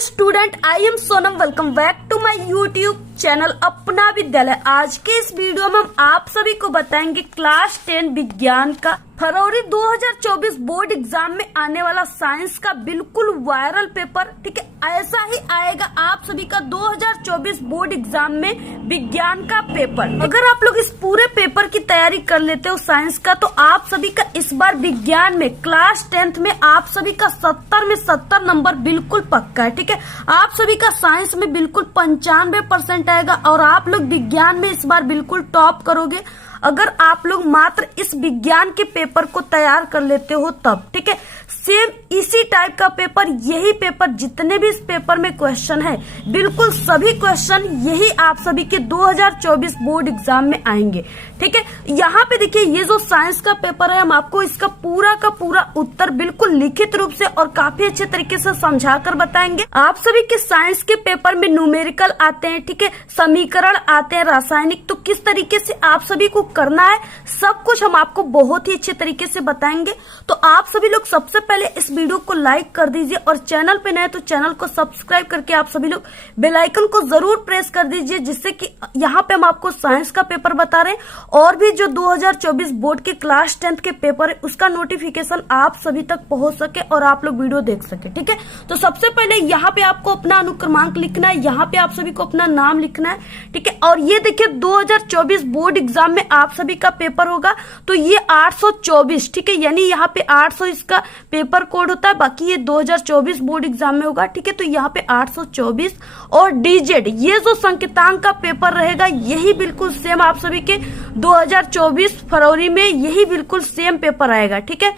Student I am Sonam, welcome back to my YouTube channel Apna Vidyalaya. आज के इस वीडियो में हम आप सभी को बताएंगे क्लास 10 विज्ञान का फरवरी 2024 बोर्ड एग्जाम में आने वाला साइंस का बिल्कुल वायरल पेपर। ठीक है, ऐसा ही आएगा आप सभी का 2024 बोर्ड एग्जाम में विज्ञान का पेपर। अगर आप लोग इस पूरे पेपर की तैयारी कर लेते हो साइंस का, तो आप सभी का इस बार विज्ञान में क्लास 10th में आप सभी का 70 में 70 नंबर बिल्कुल पक्का है। ठीक है, आप सभी का साइंस में बिल्कुल 95% आएगा और आप लोग विज्ञान में इस बार बिल्कुल टॉप करोगे अगर आप लोग मात्र इस विज्ञान के पेपर को तैयार कर लेते हो तब। ठीक है, सेम इसी टाइप का पेपर, यही पेपर, जितने भी इस पेपर में क्वेश्चन है बिल्कुल सभी क्वेश्चन यही आप सभी के 2024 बोर्ड एग्जाम में आएंगे। ठीक है, यहाँ पे देखिए ये जो साइंस का पेपर है, हम आपको इसका पूरा का पूरा उत्तर बिल्कुल लिखित रूप से और काफी अच्छे तरीके से समझा कर बताएंगे। आप सभी के साइंस के पेपर में न्यूमेरिकल आते हैं, ठीक है, समीकरण आते हैं, रासायनिक, तो किस तरीके से आप सभी को करना है सब कुछ हम आपको बहुत ही अच्छे तरीके से बताएंगे। तो आप सभी लोग सबसे पहले इस वीडियो को लाइक कर दीजिए और चैनल पे नए तो चैनल को सब्सक्राइब करके आप सभी लोग बेल आइकन को जरूर प्रेस कर दीजिए, जिससे कि यहाँ पे हम आपको साइंस का पेपर बता रहे हैं और भी जो 2024 बोर्ड के क्लास 10th के पेपर है उसका नोटिफिकेशन आप सभी तक पहुंच सके और आप लोग वीडियो देख सके। ठीक है, तो सबसे पहले यहाँ पे आपको अपना अनुक्रमांक लिखना है, यहाँ पे आप सभी को अपना नाम लिखना है। ठीक है, और ये देखिए 2024 बोर्ड एग्जाम में आप सभी का पेपर होगा तो ये 824, ठीक है, यानी यहाँ पे 800 इसका पेपर कोड होता है, बाकी ये 2024 बोर्ड एग्जाम में होगा। ठीक है, तो यहाँ पे 824 और डीजेड ये जो संकेतांक का पेपर रहेगा यही बिल्कुल सेम आप सभी के 2024 फरवरी में यही बिल्कुल सेम पेपर आएगा। ठीक है,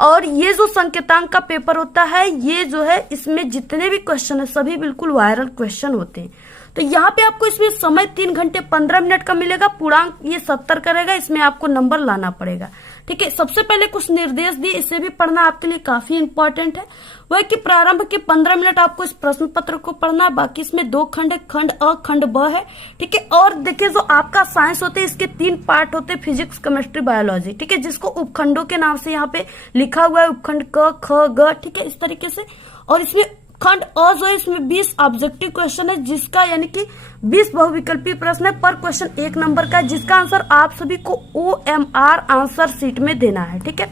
और ये जो संकेतांक का पेपर होता है ये जो है इसमें जितने भी क्वेश्चन है सभी बिल्कुल वायरल क्वेश्चन होते हैं। तो यहाँ पे आपको इसमें समय 3 घंटे 15 मिनट का मिलेगा, पूर्णांक ये 70 करेगा, इसमें आपको नंबर लाना पड़ेगा। ठीक है, सबसे पहले कुछ निर्देश दिए, इसे भी पढ़ना आपके लिए काफी इंपॉर्टेंट है। वह कि प्रारंभ के 15 मिनट आपको इस प्रश्न पत्र को पढ़ना है, बाकी इसमें 2 खंड है, खंड अ खंड ब है। ठीक है, और देखिए जो आपका साइंस होते हैं इसके 3 पार्ट होते हैं, फिजिक्स, केमिस्ट्री, बायोलॉजी। ठीक है, जिसको उपखंडों के नाम से यहाँ पे लिखा हुआ है, उपखंड क ख ग। ठीक है, इस तरीके से। और इसमें खंड अ जो है इसमें 20 ऑब्जेक्टिव क्वेश्चन है, जिसका यानी कि 20 बहुविकल्पी प्रश्न है, पर क्वेश्चन 1 नंबर का है, जिसका आंसर आप सभी को OMR आंसर शीट में देना है। ठीक है,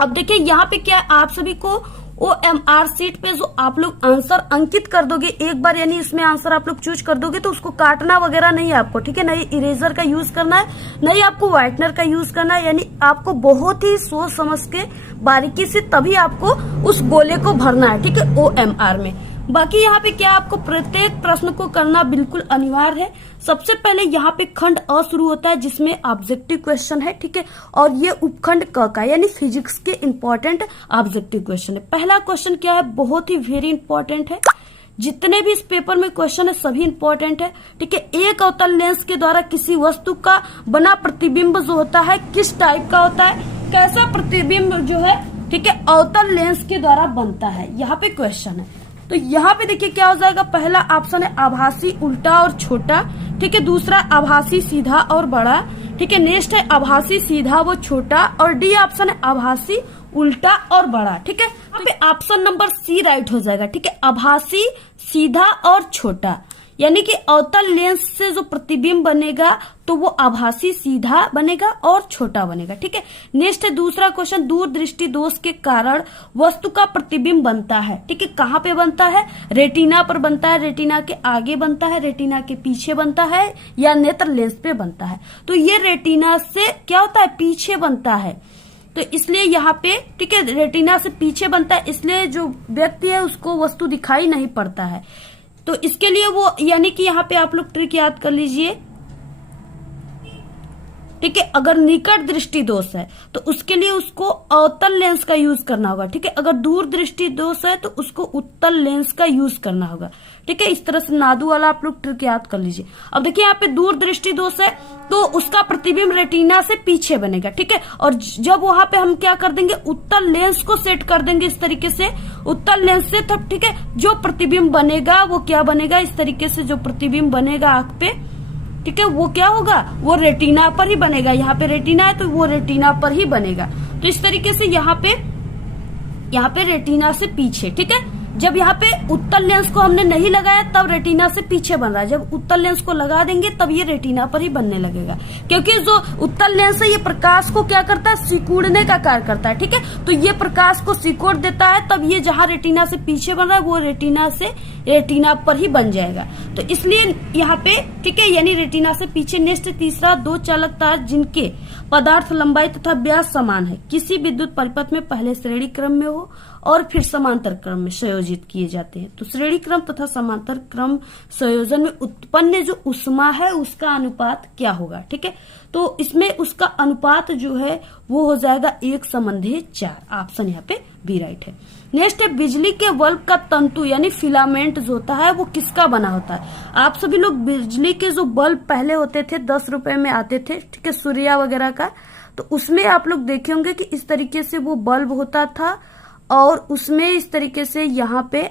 अब देखिए यहाँ पे क्या है, आप सभी को OMR शीट पे जो आप लोग आंसर अंकित कर दोगे एक बार, यानी इसमें आंसर आप लोग चूज कर दोगे तो उसको काटना वगैरह नहीं है आपको। ठीक है, नहीं इरेजर का यूज करना है, नहीं आपको व्हाइटनर का यूज करना है, यानी आपको बहुत ही सोच समझ के बारीकी से तभी आपको उस गोले को भरना है। ठीक है, OMR में। बाकी यहाँ पे क्या आपको प्रत्येक प्रश्न को करना बिल्कुल अनिवार्य है। सबसे पहले यहाँ पे खंड अ शुरू होता है जिसमें ऑब्जेक्टिव क्वेश्चन है। ठीक है, और ये उपखंड क का यानी फिजिक्स के इंपॉर्टेंट ऑब्जेक्टिव क्वेश्चन है। पहला क्वेश्चन क्या है, बहुत ही वेरी इंपॉर्टेंट है, जितने भी इस पेपर में क्वेश्चन है सभी इंपॉर्टेंट है। ठीक है, एक अवतल लेंस के द्वारा किसी वस्तु का बना प्रतिबिंब जो होता है किस टाइप का होता है, कैसा प्रतिबिंब जो है, ठीक है, अवतल लेंस के द्वारा बनता है, यहाँ पे क्वेश्चन है। तो यहाँ पे देखिए क्या हो जाएगा, पहला ऑप्शन है आभासी उल्टा और छोटा। ठीक है, दूसरा आभासी सीधा और बड़ा। ठीक है, नेक्स्ट है आभासी सीधा वो छोटा, और डी ऑप्शन है आभासी उल्टा और बड़ा। ठीक है, यहाँ पे ऑप्शन नंबर सी राइट हो जाएगा। ठीक है, आभासी सीधा और छोटा, यानी कि अवतल लेंस से जो प्रतिबिंब बनेगा तो वो आभासी सीधा बनेगा और छोटा बनेगा। ठीक है, नेक्स्ट है दूसरा क्वेश्चन, दूरदृष्टि दोष के कारण वस्तु का प्रतिबिंब बनता है। ठीक है, कहाँ पे बनता है, रेटिना पर बनता है, रेटिना के आगे बनता है, रेटिना के पीछे बनता है, या नेत्र लेंस पे बनता है। तो ये रेटिना से क्या होता है, पीछे बनता है, तो इसलिए यहाँ पे ठीक है रेटिना से पीछे बनता है, इसलिए जो व्यक्ति है उसको वस्तु दिखाई नहीं पड़ता है। तो इसके लिए वो यानी कि यहाँ पे आप लोग ट्रिक याद कर लीजिए। ठीक है, अगर निकट दृष्टि दोष है तो उसके लिए उसको अवतल लेंस का यूज करना होगा। ठीक है, अगर दूर दृष्टि दोष है तो उसको उत्तल लेंस का यूज करना होगा। ठीक है, इस तरह से नादू वाला आप लोग ट्रिक याद कर लीजिए। अब देखिए यहाँ पे दूर दृष्टि दोष है तो उसका प्रतिबिंब रेटिना से पीछे बनेगा। ठीक है, और जब वहां पे हम क्या कर देंगे, उत्तल लेंस को सेट कर देंगे इस तरीके से, उत्तल लेंस से, तब ठीक है जो प्रतिबिंब बनेगा वो क्या बनेगा, इस तरीके से जो प्रतिबिंब बनेगा आंख पे, ठीक है, वो क्या होगा, वो रेटिना पर ही बनेगा। यहाँ पे रेटिना है तो वो रेटिना पर ही बनेगा। तो इस तरीके से यहाँ पे रेटिना से पीछे। ठीक है, जब यहाँ पे उत्तल लेंस को हमने नहीं लगाया तब रेटिना से पीछे बन रहा है, जब उत्तल लेंस को लगा देंगे तब ये रेटिना पर ही बनने लगेगा, क्योंकि जो उत्तल लेंस है ये प्रकाश को क्या करता है, सिकुड़ने का कार्य करता है। ठीक है, तो ये प्रकाश को सिकुड़ देता है, तब ये जहां रेटिना से पीछे बन रहा है वो रेटिना पर ही बन जाएगा। तो इसलिए यहाँ पे ठीक है, यानी रेटिना से पीछे। नेक्स्ट तीसरा, दो चालक तार जिनके पदार्थ लंबाई तथा व्यास समान है, किसी विद्युत परिपथ में पहले श्रेणी क्रम में हो और फिर समांतर क्रम में संयोजित किए जाते हैं। तो श्रेणी क्रम तथा समांतर क्रम संयोजन में उत्पन्न जो ऊष्मा है उसका अनुपात क्या होगा। ठीक है, तो इसमें उसका अनुपात जो है वो हो जाएगा 1:4। ऑप्शन यहाँ पे बी राइट है। नेक्स्ट है, बिजली के बल्ब का तंतु यानी फिलामेंट जो होता है वो किसका बना होता है। आप सभी लोग बिजली के जो बल्ब पहले होते थे 10 रुपए में आते थे, ठीक है, सूर्या वगैरह का, तो उसमें आप लोग देखे होंगे कि इस तरीके से वो बल्ब होता था और उसमें इस तरीके से यहाँ पे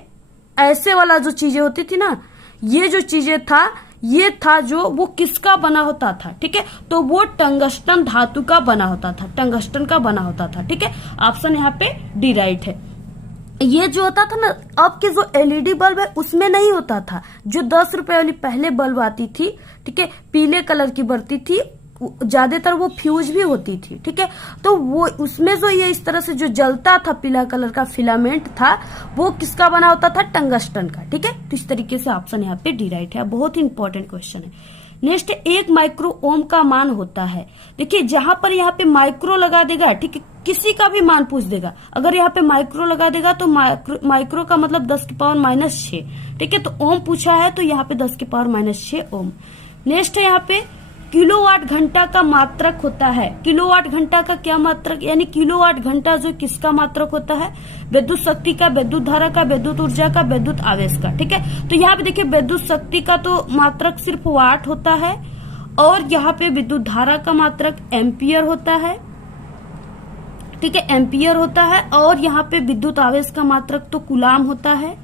ऐसे वाला जो चीजें होती थी ना, ये जो चीजें था ये था जो वो किसका बना होता था। ठीक है, तो वो टंगस्टन धातु का बना होता था, टंगस्टन का बना होता था। ठीक है, ऑप्शन यहाँ पे डी राइट है। ये जो होता था ना, अब के जो एलईडी बल्ब है उसमें नहीं होता था, जो 10 रुपए वाली पहले बल्ब आती थी, ठीक है, पीले कलर की बढ़ती थी, ज्यादातर वो फ्यूज भी होती थी। ठीक है, तो वो उसमें जो ये इस तरह से जो जलता था पीला कलर का फिलामेंट था वो किसका बना होता था, टंगस्टन का। ठीक है, तो इस तरीके से ऑप्शन यहाँ पे डी राइट है। बहुत ही इंपॉर्टेंट क्वेश्चन है। नेक्स्ट, 1 माइक्रो ओम का मान होता है। देखिए जहां पर यहाँ पे माइक्रो लगा देगा, ठीक है, किसी का भी मान पूछ देगा, अगर यहाँ पे माइक्रो लगा देगा तो माइक्रो का मतलब 10⁻⁶। ठीक है, तो ओम पूछा है तो यहाँ पे 10⁻⁶ ओम। नेक्स्ट है यहाँ पे किलोवाट घंटा का मात्रक होता है। किलोवाट घंटा का क्या मात्रक, यानी किलोवाट घंटा जो किसका मात्रक होता है, विद्युत शक्ति का, विद्युत धारा का, विद्युत ऊर्जा का, विद्युत आवेश का। ठीक है, तो यहाँ पे देखिए विद्युत शक्ति का तो मात्रक सिर्फ वाट होता है और यहाँ पे विद्युत धारा का मात्रक एम्पियर होता है। ठीक है, एम्पियर होता है और यहाँ पे विद्युत आवेश का मात्रक तो कूलाम होता है।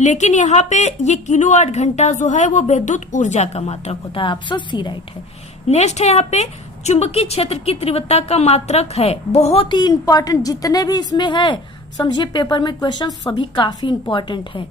लेकिन यहाँ पे ये किलोवाट घंटा जो है वो विद्युत ऊर्जा का मात्रक होता है। ऑप्शन सी राइट है। नेक्स्ट है यहाँ पे चुंबकीय क्षेत्र की तीव्रता का मात्रक है। बहुत ही इंपॉर्टेंट, जितने भी इसमें है समझिए पेपर में क्वेश्चन सभी काफी इंपॉर्टेंट है।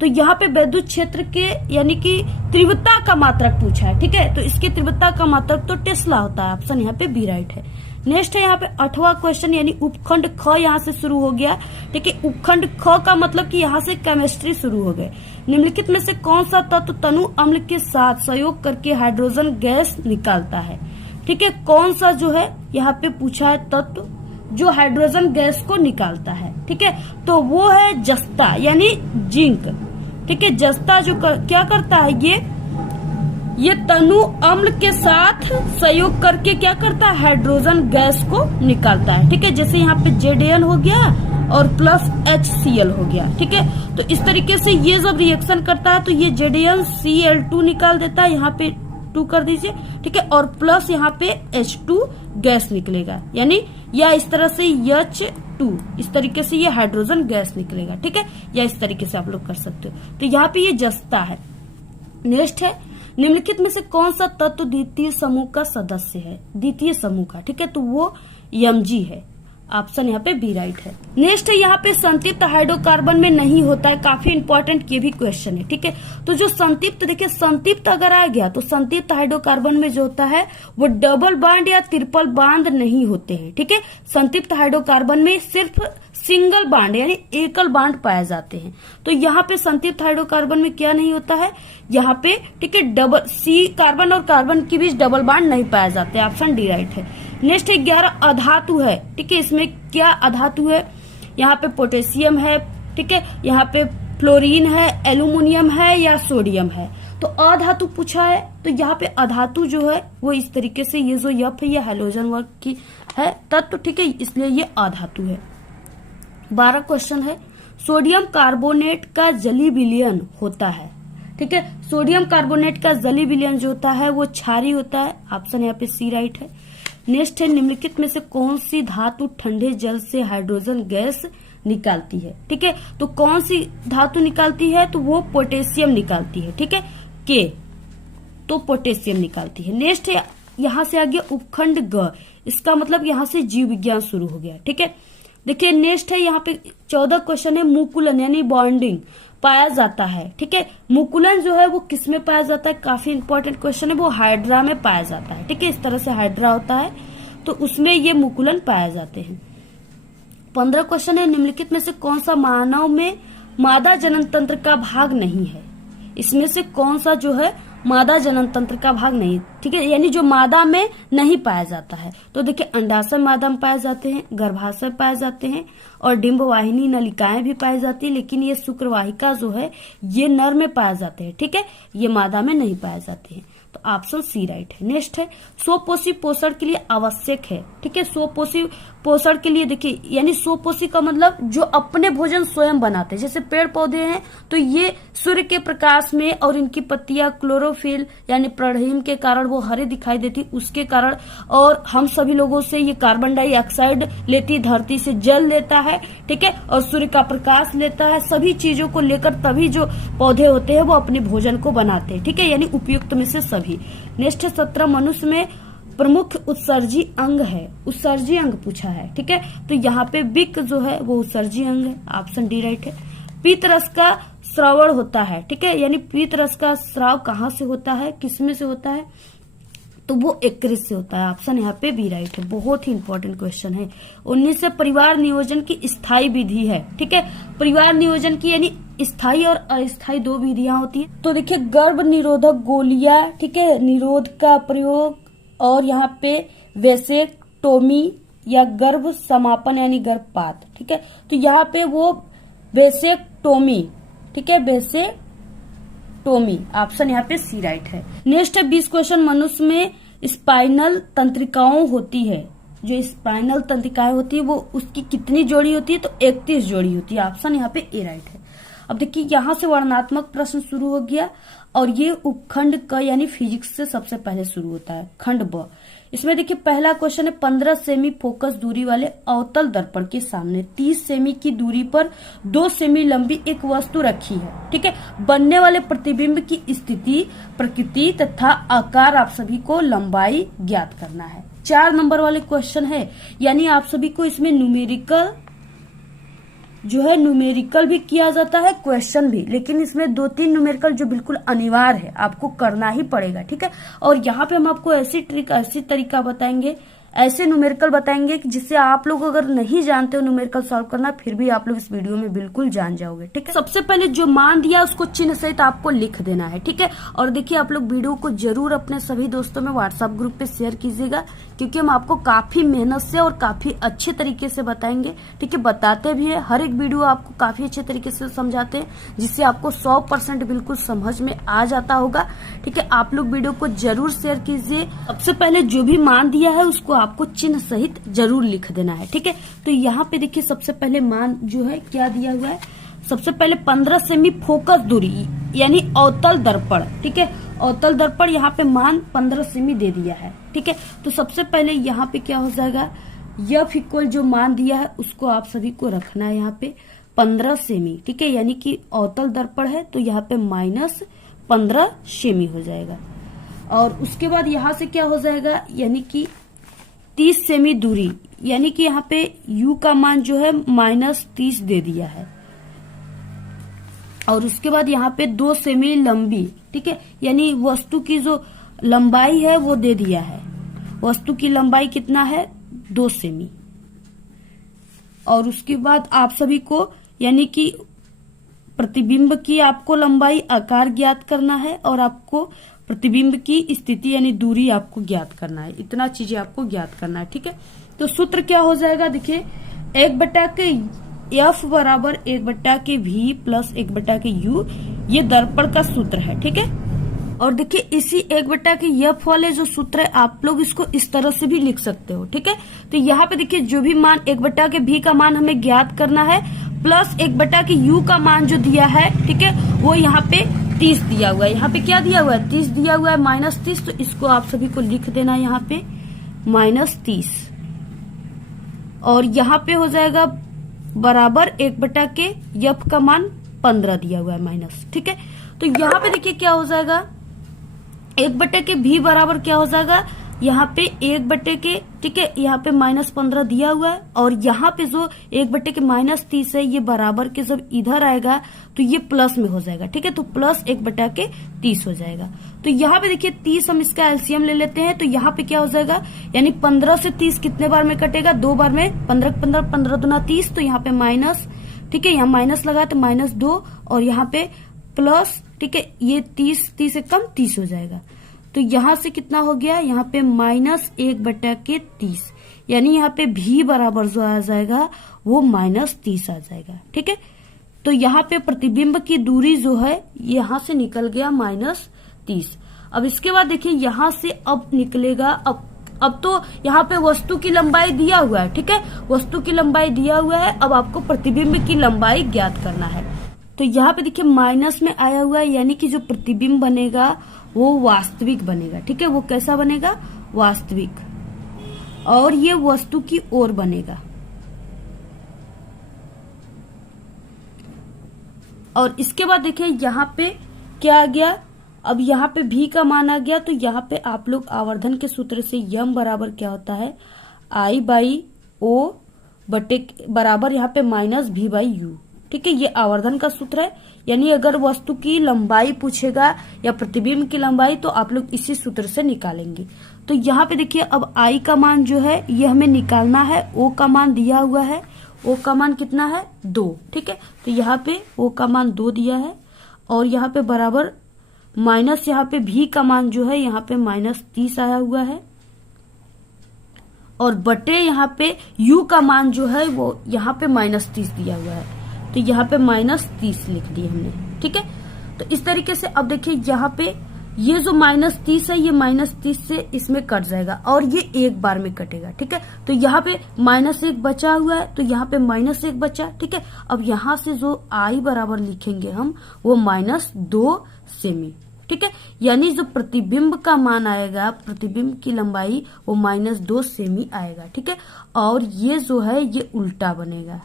तो यहाँ पे विद्युत क्षेत्र के यानी कि तीव्रता का मात्रक पूछा है। ठीक है, तो इसके तीव्रता का मात्रक तो टेस्ला होता है। ऑप्शन यहाँ पे बी राइट है। नेक्स्ट है यहाँ पे 8वां क्वेश्चन, यानी उपखंड ख यहाँ से शुरू हो गया। ठीक है, उपखंड ख का मतलब कि यहाँ से केमिस्ट्री शुरू हो गए। निम्नलिखित में से कौन सा तत्व तनु अम्ल के साथ संयोग करके हाइड्रोजन गैस निकालता है। ठीक है, कौन सा जो है यहाँ पे पूछा है तत्व जो हाइड्रोजन गैस को निकालता है। ठीक है, तो वो है जस्ता यानी जिंक। ठीक है, जस्ता जो क्या करता है, ये तनु अम्ल के साथ संयोग करके क्या करता है, हाइड्रोजन गैस को निकालता है। ठीक है, जैसे यहाँ पे ZN हो गया और प्लस HCl हो गया। ठीक है, तो इस तरीके से ये जब रिएक्शन करता है तो ये ZnCl2 निकाल देता है, यहाँ पे 2 कर दीजिए। ठीक है, और प्लस यहाँ पे H2 गैस निकलेगा, यानी या इस तरह से H2, इस तरीके से ये हाइड्रोजन गैस निकलेगा। ठीक है, या इस तरीके से आप लोग कर सकते हो। तो यहाँ पे ये जस्ता है। नेक्स्ट है, निम्नलिखित में से कौन सा तत्व द्वितीय समूह का सदस्य है, द्वितीय समूह का। ठीक है, तो वो Mg है। ऑप्शन यहाँ पे बी राइट है। नेक्स्ट है यहाँ पे संतृप्त हाइड्रोकार्बन में नहीं होता है, काफी इंपॉर्टेंट ये भी क्वेश्चन है। ठीक है, तो जो संतृप्त, देखिए संतृप्त अगर आ गया तो संतृप्त हाइड्रोकार्बन में जो होता है वो डबल बांड या ट्रिपल बांड नहीं होते हैं। ठीक है, संतृप्त हाइड्रोकार्बन में सिर्फ सिंगल बांड यानी एकल बांड पाए जाते हैं। तो यहाँ पे संतृप्त हाइड्रोकार्बन में क्या नहीं होता है, यहाँ पे ठीक है डबल सी कार्बन और कार्बन के बीच डबल बांड नहीं पाए जाते। ऑप्शन डी राइट है। नेक्स्ट है 11 अधातु है। ठीक है, इसमें क्या अधातु है, यहाँ पे पोटेशियम है। ठीक है, यहाँ पे फ्लोरीन है, एल्यूमिनियम है या सोडियम है। तो अधातु पूछा है, तो यहाँ पे अधातु जो है वो इस तरीके से ये जो यफ है ये हैलोजन वर्ग की है तत्व। ठीक है, इसलिए ये अधातु है। 12 क्वेश्चन है, सोडियम कार्बोनेट का जली विलयन होता है। ठीक है, सोडियम कार्बोनेट का जली विलयन जो होता है वो क्षारीय होता है। ऑप्शन यहाँ पे सी राइट है। नेक्स्ट है, निम्नलिखित में से कौन सी धातु ठंडे जल से हाइड्रोजन गैस निकालती है। ठीक है, तो कौन सी धातु निकालती है, तो वो पोटेशियम निकालती है। ठीक है, के तो पोटेशियम निकालती है। नेक्स्ट है यहाँ से आ गया उपखंड ग, इसका मतलब यहाँ से जीव विज्ञान शुरू हो गया। ठीक है, देखिए नेक्स्ट है यहाँ पे 14 क्वेश्चन है, मुकुलन यानी बॉन्डिंग पाया जाता है। ठीक है, मुकुलन जो है वो किस में पाया जाता है, काफी इंपॉर्टेंट क्वेश्चन है, वो हाइड्रा में पाया जाता है। ठीक है, इस तरह से हाइड्रा होता है तो उसमें ये मुकुलन पाए जाते हैं। 15 क्वेश्चन है, निम्नलिखित में से कौन सा मानव में मादा जनन तंत्र का भाग नहीं है, इसमें से कौन सा जो है मादा जनन तंत्र का भाग नहीं। ठीक है, यानी जो मादा में नहीं पाया जाता है। तो देखिए अंडाशय मादा में पाए जाते हैं, गर्भाशय पाए जाते हैं और डिंब वाहिनी नलिकाएं भी पाई जाती है, लेकिन ये शुक्रवाहिका जो है ये नर में पाए जाते हैं। ठीक है, ये मादा में नहीं पाए जाते हैं। तो ऑप्शन सी राइट है। नेक्स्ट है स्वपोषी पोषण के लिए आवश्यक है। ठीक है, स्वपोषी पोषण के लिए देखिए यानी स्वपोषी का मतलब जो अपने भोजन स्वयं बनाते हैं। जैसे पेड़ पौधे हैं तो ये सूर्य के प्रकाश में और इनकी पत्तियां क्लोरोफिल यानी प्रढ़ीम के कारण वो हरे दिखाई देती, उसके कारण, और हम सभी लोगों से ये कार्बन डाइऑक्साइड लेती, धरती से जल लेता है। ठीक है, और सूर्य का प्रकाश लेता है, सभी चीजों को लेकर तभी जो पौधे होते हैं वो अपने भोजन को बनाते हैं। ठीक है, यानी उपयुक्त में से सभी। नेक्स्ट 17 मनुष्य में प्रमुख उत्सर्जी अंग है, उत्सर्जी अंग पूछा है। ठीक है, तो यहाँ पे बिक जो है वो उत्सर्जी अंग है, ऑप्शन डी राइट है। पीत रस का श्रावण होता है। ठीक है, यानी पीत रस का स्राव कहाँ से होता है, किसमें से होता है, तो वो यकृत से होता है, ऑप्शन यहाँ पे बी राइट है। बहुत ही इंपॉर्टेंट क्वेश्चन है। 19 से परिवार नियोजन की स्थायी विधि है। ठीक है, परिवार नियोजन की यानी स्थायी और अस्थायी दो विधियां होती है। तो देखिए गर्भ निरोधक गोलियां, ठीक है, निरोध का प्रयोग, और यहाँ पे वेसेक्टोमी या गर्भ समापन यानी गर्भपात। ठीक है, तो यहाँ पे वो वेसेक्टोमी, ठीक है, वेसेक्टोमी, ऑप्शन यहाँ पे सी राइट है। नेक्स्ट है 20 क्वेश्चन, मनुष्य में स्पाइनल तंत्रिकाओं होती है, जो स्पाइनल तंत्रिकाएं होती है वो उसकी कितनी जोड़ी होती है, तो 31 जोड़ी होती है, ऑप्शन यहाँ पे ए राइट है। अब देखिए यहाँ से वर्णनात्मक प्रश्न शुरू हो गया और ये उपखंड क यानी फिजिक्स से सबसे पहले शुरू होता है। खंड ब, इसमें देखिए पहला क्वेश्चन है 15 सेमी फोकस दूरी वाले अवतल दर्पण के सामने 30 सेमी की दूरी पर 2 सेमी लंबी एक वस्तु रखी है। ठीक है, बनने वाले प्रतिबिंब की स्थिति, प्रकृति तथा आकार आप सभी को लंबाई ज्ञात करना है। 4 नंबर वाले क्वेश्चन है, यानी आप सभी को इसमें न्यूमेरिकल जो है न्यूमेरिकल भी किया जाता है, क्वेश्चन भी, लेकिन इसमें 2-3 न्यूमेरिकल जो बिल्कुल अनिवार्य है, आपको करना ही पड़ेगा। ठीक है, और यहाँ पे हम आपको ऐसी ट्रिक, ऐसी तरीका बताएंगे, ऐसे न्यूमेरिकल बताएंगे कि जिससे आप लोग अगर नहीं जानते हो न्यूमेरिकल सॉल्व करना, फिर भी आप लोग इस वीडियो में बिल्कुल जान जाओगे। ठीक है, सबसे पहले जो मान दिया उसको चिन्ह सहित आपको लिख देना है। ठीक है, और देखिए आप लोग वीडियो को जरूर अपने सभी दोस्तों में व्हाट्सएप ग्रुप पे शेयर कीजिएगा, क्योंकि हम आपको काफी मेहनत से और काफी अच्छे तरीके से बताएंगे। ठीक है, बताते भी है, हर एक वीडियो आपको काफी अच्छे तरीके से समझाते हैं, जिससे आपको 100% बिल्कुल समझ में आ जाता होगा। ठीक है, आप लोग वीडियो को जरूर शेयर कीजिए। सबसे पहले जो भी मान दिया है उसको आपको चिन्ह सहित जरूर लिख देना है। ठीक है, तो यहाँ पे देखिए सबसे पहले मान जो है क्या दिया हुआ है, सबसे पहले 15 सेमी फोकस दूरी यानी अवतल दर्पण। ठीक है, अवतल दर्पण यहाँ पे मान 15 सेमी दे दिया है। ठीक है, तो सबसे पहले यहाँ पे क्या हो जाएगा, यफ इक्वल जो मान दिया है उसको आप सभी को रखना है यहाँ पे 15 सेमी। ठीक है, यानी कि अवतल दर्पण है तो यहाँ पे -15 सेमी हो जाएगा। और उसके बाद यहाँ से क्या हो जाएगा, यानी कि 30 सेमी दूरी, यानी कि यहाँ पे u का मान जो है -30 दे दिया है। और उसके बाद यहाँ पे 2 सेमी लंबी, ठीक है, यानी वस्तु की जो लंबाई है वो दे दिया है। वस्तु की लंबाई कितना है, 2 सेमी। और उसके बाद आप सभी को यानी कि प्रतिबिंब की आपको लंबाई, आकार ज्ञात करना है और आपको प्रतिबिंब की स्थिति यानी दूरी आपको ज्ञात करना है। इतना चीजें आपको ज्ञात करना है। ठीक है, तो सूत्र क्या हो जाएगा, देखिए 1/f बराबर 1/v प्लस 1/u, ये दर्पण का सूत्र है। ठीक है, और देखिए इसी 1/f वाले जो सूत्र है आप लोग इसको इस तरह से भी लिख सकते हो। ठीक है, तो यहाँ पे देखिए जो भी मान 1/v का मान हमें ज्ञात करना है, प्लस 1/u का मान जो दिया है, ठीक है, वो यहाँ पे 30 दिया हुआ है। यहाँ पे क्या दिया हुआ है, 30 दिया हुआ है, -30, तो इसको आप सभी को लिख देना है यहाँ पे -30। और यहाँ पे हो जाएगा बराबर 1/f का मान 15 दिया हुआ है माइनस। ठीक है, तो यहाँ पे देखिए क्या हो जाएगा, 1/v बराबर क्या हो जाएगा यहाँ पे 1/, ठीक है, यहाँ पे -15 दिया हुआ है, और यहाँ पे जो 1/, -30 है, ये बराबर के जब इधर आएगा तो ये प्लस में हो जाएगा, ठीक है, तो प्लस 1/30 हो जाएगा। तो यहाँ पे देखिए 30 हम इसका एलसीएम ले लेते हैं, तो यहाँ पे क्या हो जाएगा, यानी 15 से 30 कितने बार में कटेगा, 2 बार में, 15 15 दूना 30, तो यहाँ पे माइनस, ठीक है, यहाँ माइनस लगा तो -2, और यहाँ पे प्लस, ठीक है, ये 30 से कम 30 हो जाएगा। तो यहाँ से कितना हो गया, यहाँ पे -1/30, यानी यहाँ पे भी बराबर जो आ जाएगा वो -30 आ जाएगा, ठीक है। तो यहाँ पे प्रतिबिंब की दूरी जो है यहाँ से निकल गया -30। अब इसके बाद देखिए यहाँ से अब निकलेगा, अब तो यहाँ पे वस्तु की लंबाई दिया हुआ है, ठीक है, वस्तु की लंबाई दिया हुआ है, अब आपको प्रतिबिंब की लंबाई ज्ञात करना है। तो यहाँ पे देखिए माइनस में आया हुआ है, यानी कि जो प्रतिबिंब बनेगा वो वास्तविक बनेगा, ठीक है, वो कैसा बनेगा, वास्तविक, और ये वस्तु की ओर बनेगा। और इसके बाद देखिए यहाँ पे क्या आ गया, अब यहाँ पे भी का मान आ गया, तो यहाँ पे आप लोग आवर्धन के सूत्र से यम बराबर क्या होता है, I/O बराबर यहाँ पे -V/U, ठीक है, ये आवर्धन का सूत्र है। यानी अगर वस्तु की लंबाई पूछेगा या प्रतिबिंब की लंबाई तो आप लोग इसी सूत्र से निकालेंगे। तो यहाँ पे देखिए अब I का मान जो है ये हमें निकालना है, O का मान दिया हुआ है, O का मान कितना है 2, ठीक है, तो यहाँ पे O का मान 2 दिया है, और यहाँ पे बराबर माइनस, यहाँ पे V का मान जो है यहाँ पे -30 आया हुआ है, और बटे यहाँ पे U का मान जो है वो यहाँ पे -30 दिया हुआ है, तो यहाँ पे -30 लिख दिए हमने, ठीक है। तो इस तरीके से अब देखिए यहाँ पे ये जो -30 है ये -30 से इसमें कट जाएगा, और ये एक बार में कटेगा, ठीक है। तो यहाँ पे -1 बचा हुआ है, तो यहाँ पे -1 बचा, ठीक है। अब यहाँ से जो I बराबर लिखेंगे हम वो -2 सेमी, ठीक है, यानी जो प्रतिबिंब का मान आएगा, प्रतिबिंब की लंबाई वो -2 सेमी आएगा, ठीक है, और ये जो है ये उल्टा बनेगा।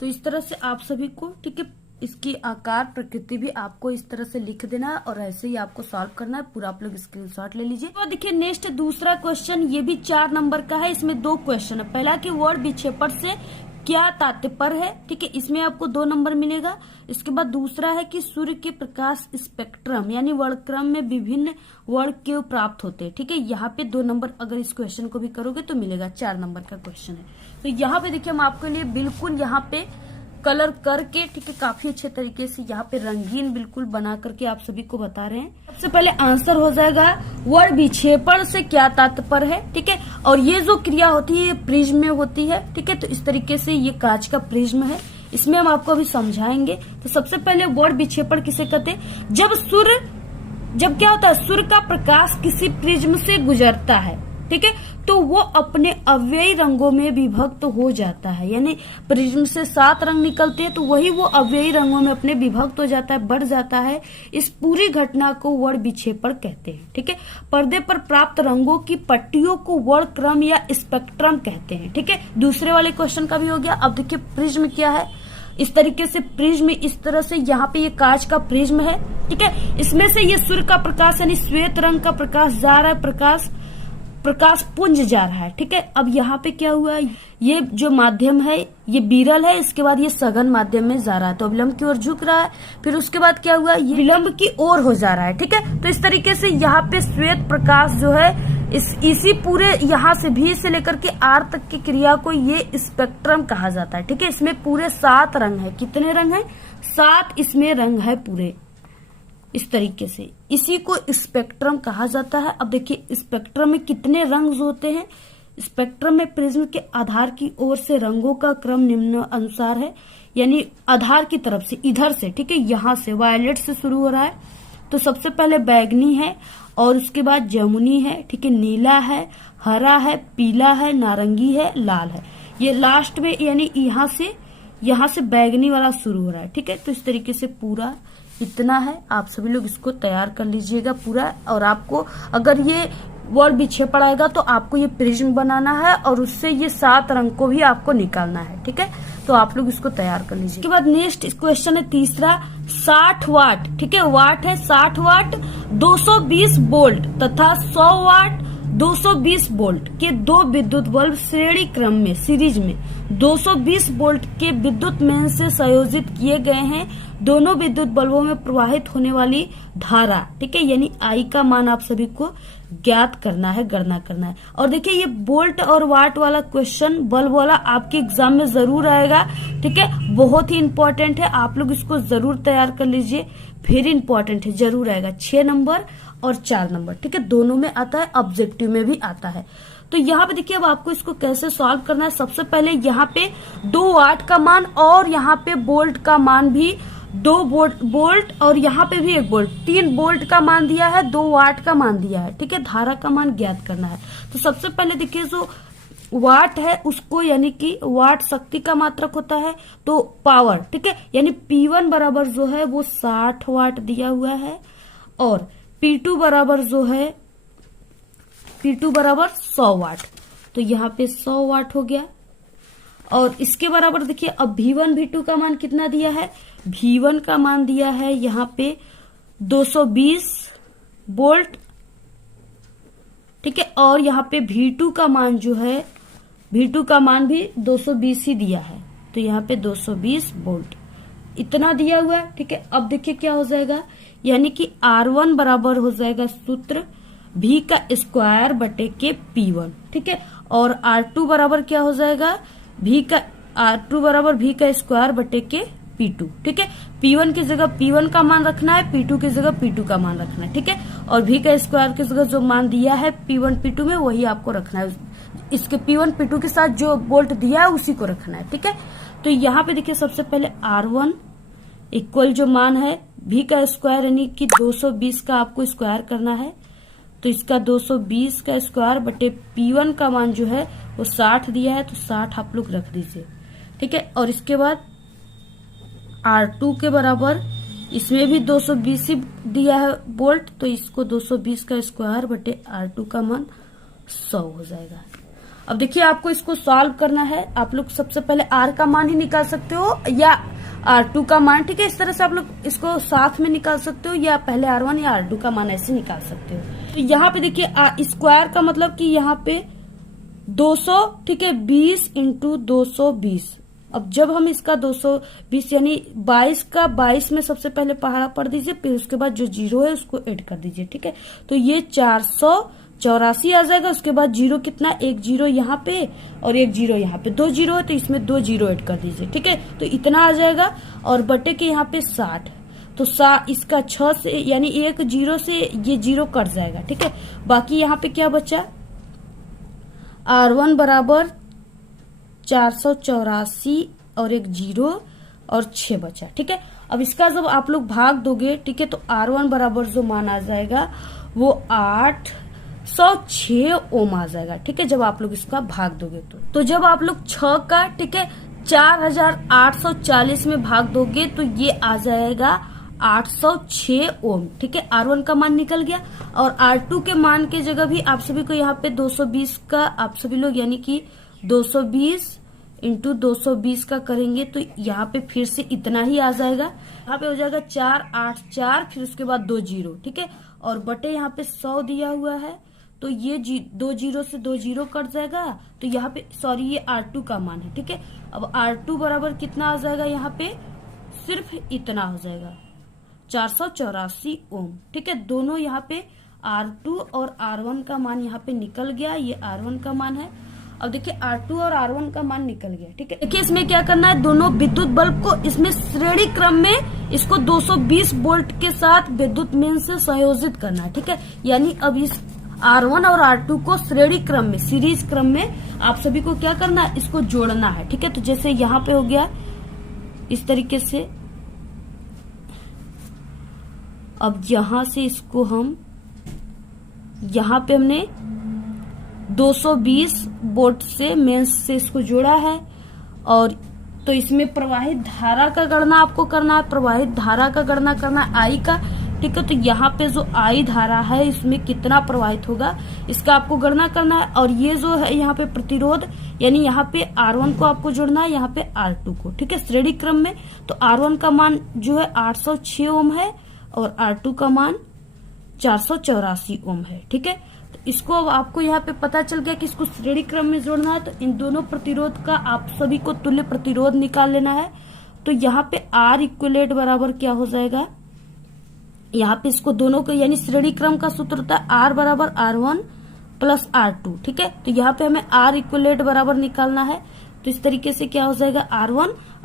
तो इस तरह से आप सभी को, ठीक है, इसकी आकार प्रकृति भी आपको इस तरह से लिख देना है, और ऐसे ही आपको सॉल्व करना है, पूरा आप लोग स्क्रीनशॉट ले लीजिए। तो देखिए नेक्स्ट दूसरा क्वेश्चन, ये भी 4 नंबर का है, इसमें 2 क्वेश्चन है। पहला कि वर्ड विक्षेपण से क्या तात्पर्य है, ठीक है, इसमें आपको 2 नंबर मिलेगा। इसके बाद दूसरा है कि सूर्य के प्रकाश स्पेक्ट्रम यानी वर्णक्रम में विभिन्न वर्ण क्यों प्राप्त होते हैं, ठीक है, यहाँ पे 2 नंबर अगर इस क्वेश्चन को भी करोगे तो मिलेगा, 4 नंबर का क्वेश्चन है। तो यहाँ पे देखिए हम आपके लिए बिल्कुल यहाँ पे कलर करके, ठीक है, काफी अच्छे तरीके से यहाँ पे रंगीन बिल्कुल बना करके आप सभी को बता रहे हैं। सबसे पहले आंसर हो जाएगा वर्ण विक्षेपण से क्या तात्पर्य है, ठीक है, और ये जो क्रिया होती है ये प्रिज्म में होती है, ठीक है। तो इस तरीके से ये कांच का प्रिज्म है, इसमें हम आपको अभी समझाएंगे। तो सबसे पहले वर्ण विक्षेपण किसे कहते हैं, जब क्या होता है, सूर्य का प्रकाश किसी प्रिज्म से गुजरता है, ठीक है, तो वो अपने अव्ययी रंगों में विभक्त हो जाता है, यानी प्रिज्म से 7 रंग निकलते हैं तो वही वो अव्ययी रंगों में अपने विभक्त हो जाता है, बढ़ जाता है। इस पूरी घटना को वर्ण विक्षेपण कहते हैं, ठीक है। पर्दे पर प्राप्त रंगों की पट्टियों को वर्ण क्रम या स्पेक्ट्रम कहते हैं, ठीक है। दूसरे वाले क्वेश्चन का भी हो गया। अब देखिए प्रिज्म क्या है, इस तरीके से प्रिज्म, इस तरह से यहाँ पे ये कांच का प्रिज्म है, ठीक है, इसमें से ये सूर्य का प्रकाश यानी श्वेत रंग का प्रकाश जा रहा है, प्रकाश पुंज जा रहा है, ठीक है। अब यहाँ पे क्या हुआ, ये जो माध्यम है ये विरल है, इसके बाद ये सघन माध्यम में जा रहा है तो विलंब की ओर झुक रहा है, फिर उसके बाद क्या हुआ, ये विलंब की ओर हो जा रहा है, ठीक है। तो इस तरीके से यहाँ पे श्वेत प्रकाश जो है इसी पूरे यहाँ से भी से लेकर के आर तक की क्रिया को ये स्पेक्ट्रम कहा जाता है, ठीक है। इसमें पूरे 7 रंग है, कितने रंग है, 7 इसमें रंग है पूरे, इस तरीके से इसी को स्पेक्ट्रम कहा जाता है। अब देखिए स्पेक्ट्रम में कितने रंग होते हैं, स्पेक्ट्रम में प्रिज्म के आधार की ओर से रंगों का क्रम निम्न अनुसार है, यानी आधार की तरफ से इधर से, ठीक है, यहाँ से वायलेट से शुरू हो रहा है, तो सबसे पहले बैगनी है, और उसके बाद जमुनी है, ठीक है, नीला है, हरा है, पीला है, नारंगी है, लाल है, ये लास्ट में यानी यहाँ से बैगनी वाला शुरू हो रहा है, ठीक है। तो इस तरीके से पूरा इतना है, आप सभी लोग इसको तैयार कर लीजिएगा पूरा। और आपको अगर ये वर्ण विक्षेपण आएगा तो आपको ये प्रिज्म बनाना है और उससे ये 7 रंग को भी आपको निकालना है, ठीक है। तो आप लोग इसको तैयार कर लीजिए। इसके बाद नेक्स्ट क्वेश्चन है तीसरा, 60 वाट, ठीक है, वाट है 60 वाट 220 वोल्ट तथा 100 वाट 220 वोल्ट के दो विद्युत बल्ब श्रेणी क्रम में सीरीज में 220 वोल्ट के विद्युत मेन से संयोजित किए गए हैं। दोनों विद्युत बल्बों में प्रवाहित होने वाली धारा, ठीक है, यानी आई का मान आप सभी को ज्ञात करना है, गणना करना है। और देखिए ये वोल्ट और वाट वाला क्वेश्चन बल्ब वाला आपके एग्जाम में जरूर आएगा, ठीक है, बहुत ही इंपॉर्टेंट है, आप लोग इसको जरूर तैयार कर लीजिए, वेरी इंपॉर्टेंट है, जरूर आएगा। 6 नंबर और 4 नंबर, ठीक है, दोनों में आता है, ऑब्जेक्टिव में भी आता है। तो यहाँ पे देखिए अब आपको इसको कैसे सॉल्व करना है। सबसे पहले यहाँ पे 2 वाट का मान और यहाँ पे वोल्ट का मान भी 2 वोल्ट और यहाँ पे भी 1 वोल्ट, 3 वोल्ट का मान दिया है, 2 वाट का मान दिया है, ठीक है, धारा का मान ज्ञात करना है। तो सबसे पहले देखिए जो वाट है उसको, यानी कि वाट शक्ति का मात्रक होता है, तो पावर, ठीक है, यानी P1 बराबर जो है वो 60 वाट दिया हुआ है और P2 बराबर जो है P2 बराबर 100 वाट, तो यहाँ पे 100 वाट हो गया। और इसके बराबर देखिए अब V1 V2 का मान कितना दिया है, V1 का मान दिया है यहाँ पे 220 वोल्ट, ठीक है, और यहाँ पे V2 का मान जो है, V2 का मान भी 220 ही दिया है, तो यहाँ पे 220 वोल्ट इतना दिया हुआ है, ठीक है। अब देखिए क्या हो जाएगा, यानी कि R1 बराबर हो जाएगा सूत्र V का स्क्वायर बटे के P1, ठीक है, और R2 बराबर क्या हो जाएगा, R2 बराबर V का स्क्वायर बटे के P2, ठीक है। P1 की जगह P1 का मान रखना है, P2 की जगह P2 का मान रखना है, ठीक है, और V का स्क्वायर की जगह जो मान दिया है P1 P2 में वही आपको रखना है, इसके P1 P2 के साथ जो वोल्ट दिया है उसी को रखना है, ठीक है। तो यहाँ पे देखिए सबसे पहले R1 इक्वल जो मान है V का स्क्वायर यानी कि 220 का आपको स्क्वायर करना है, तो इसका 220 का स्क्वायर बटे P1 का मान जो है वो 60 दिया है, तो 60 आप लोग रख दीजिए, ठीक है। और इसके बाद R2 के बराबर इसमें भी 220 ही दिया है वोल्ट, तो इसको 220 का स्क्वायर बटे R2 का मान 100 हो जाएगा। अब देखिए आपको इसको सॉल्व करना है, आप लोग सबसे पहले R का मान ही निकाल सकते हो या R2 का मान, ठीक है, इस तरह से आप लोग इसको साथ में निकाल सकते हो या पहले R1 या R2 का मान ऐसे निकाल सकते हो। तो यहाँ पे देखिए स्क्वायर का मतलब कि यहाँ पे 200, ठीक है, 20 इंटू 220। अब जब हम इसका 220 यानी 22 का 22 में सबसे पहले पहाड़ा पढ़ दीजिए, फिर उसके बाद जो 0 है उसको ऐड कर दीजिए, ठीक है, तो ये 484 आ जाएगा। उसके बाद 0 कितना, 1 0 यहाँ पे और 1 0 यहाँ पे, 2 0 है तो इसमें 2 0 ऐड कर दीजिए, ठीक है, तो इतना आ जाएगा। और बटे के यहाँ पे 60, तो इसका 6 से यानी 1 0 से ये 0 कट जाएगा, ठीक है। बाकी यहाँ पे क्या बचा, R1 बराबर 484 और 1 0 और 6 बचा, ठीक है। अब इसका जब आप लोग भाग दोगे, ठीक है, तो R1 बराबर जो मान आ जाएगा वो 806 ओम आ जाएगा, ठीक है, जब आप लोग इसका भाग दोगे तो जब आप लोग 6 का, ठीक है, 4840 में भाग दोगे तो ये आ जाएगा 806 ओम, ठीक है, R1 का मान निकल गया। और R2 के मान की जगह भी आप सभी को यहाँ पे 220 का आप सभी लोग यानी कि 220 इंटू 220 का करेंगे तो यहाँ पे फिर से इतना ही आ जाएगा, यहाँ पे हो जाएगा 484, फिर उसके बाद 2 0, ठीक है, और बटे यहाँ पे 100 दिया हुआ है, तो ये 2 0 से 2 0 कट जाएगा, तो यहाँ पे सॉरी ये R2 का मान है, ठीक है। अब R2 बराबर कितना आ जाएगा, यहाँ पे सिर्फ इतना हो जाएगा 484 ओम, ठीक है। दोनों यहाँ पे R2 और R1 का मान यहाँ पे निकल गया, ये R1 का मान है। अब देखिए R2 और R1 का मान निकल गया, ठीक है। देखिए इसमें क्या करना है, दोनों विद्युत बल्ब को इसमें श्रेणी क्रम में इसको 220 वोल्ट के साथ विद्युत मेन से संयोजित करना है, ठीक है। यानी अब इस R1 और R2 को श्रेणी क्रम में, सीरीज क्रम में आप सभी को क्या करना है, इसको जोड़ना है, ठीक है। तो जैसे यहाँ पे हो गया इस तरीके से, अब यहां से इसको हम यहाँ पे हमने 220 वोल्ट से मेंस से इसको जोड़ा है, और तो इसमें प्रवाहित धारा का गणना आपको करना है, प्रवाहित धारा का गणना करना है आई का, ठीक है। तो यहाँ पे जो आई धारा है इसमें कितना प्रवाहित होगा इसका आपको गणना करना है। और ये जो है यहाँ पे प्रतिरोध, यानी यहाँ पे R1 को आपको जोड़ना है, यहाँ पे R2 को, ठीक है, श्रेणी क्रम में। तो R1 का मान जो है 806 ओम है और R2 का मान 484 ओम है, ठीक है। तो इसको अब आपको यहाँ पे पता चल गया कि इसको श्रेणी क्रम में जोड़ना है, तो इन दोनों प्रतिरोध का आप सभी को तुल्य प्रतिरोध निकाल लेना है। तो यहाँ पे R इक्वलेट बराबर क्या हो जाएगा, यहाँ पे इसको दोनों को यानी श्रेणी क्रम का सूत्र होता है R बराबर R1 प्लस R2, ठीक है। तो यहाँ पे हमें R इक्वलेट बराबर निकालना है। तो इस तरीके से क्या हो जाएगा,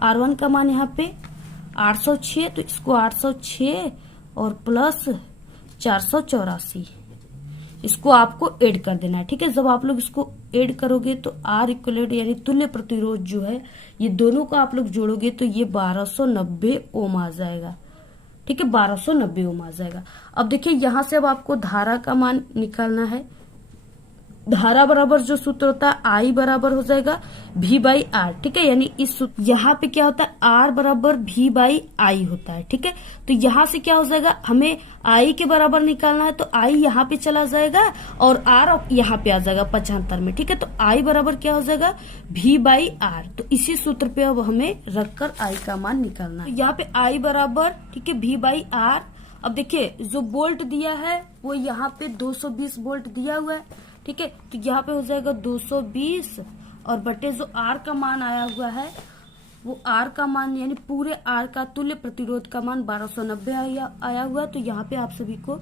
R1 का मान यहाँ पे 806, तो इसको 806 और प्लस 484 इसको आपको ऐड कर देना है, ठीक है। जब आप लोग इसको ऐड करोगे तो R इक्वलेट यानी तुल्य प्रतिरोध जो है ये दोनों का आप लोग जोड़ोगे तो ये 1290 ओम आ जाएगा, ठीक है, 1290 ओम आ जाएगा। अब देखिए यहाँ से अब आपको धारा का मान निकालना है। धारा बराबर जो सूत्र होता है I बराबर हो जाएगा V/R, ठीक है। यानी इस यहाँ पे क्या होता है R बराबर V/I होता है, ठीक है। तो यहाँ से क्या हो जाएगा, हमें I के बराबर निकालना है, तो I यहाँ पे चला जाएगा और R यहाँ पे आ जाएगा 75 में, ठीक है। तो I बराबर क्या हो जाएगा V/R। तो इसी सूत्र पे अब हमें रखकर I का मान निकालना है। तो यहाँ पे I बराबर, ठीक है, V/R। अब देखिए जो वोल्ट दिया है वो यहाँ पे 220 वोल्ट दिया हुआ है, ठीक है। तो यहाँ पे हो जाएगा 220 और बटे जो R का मान आया हुआ है वो R का मान यानी पूरे R का तुल्य प्रतिरोध का मान 1290 आया हुआ है। तो यहाँ पे आप सभी को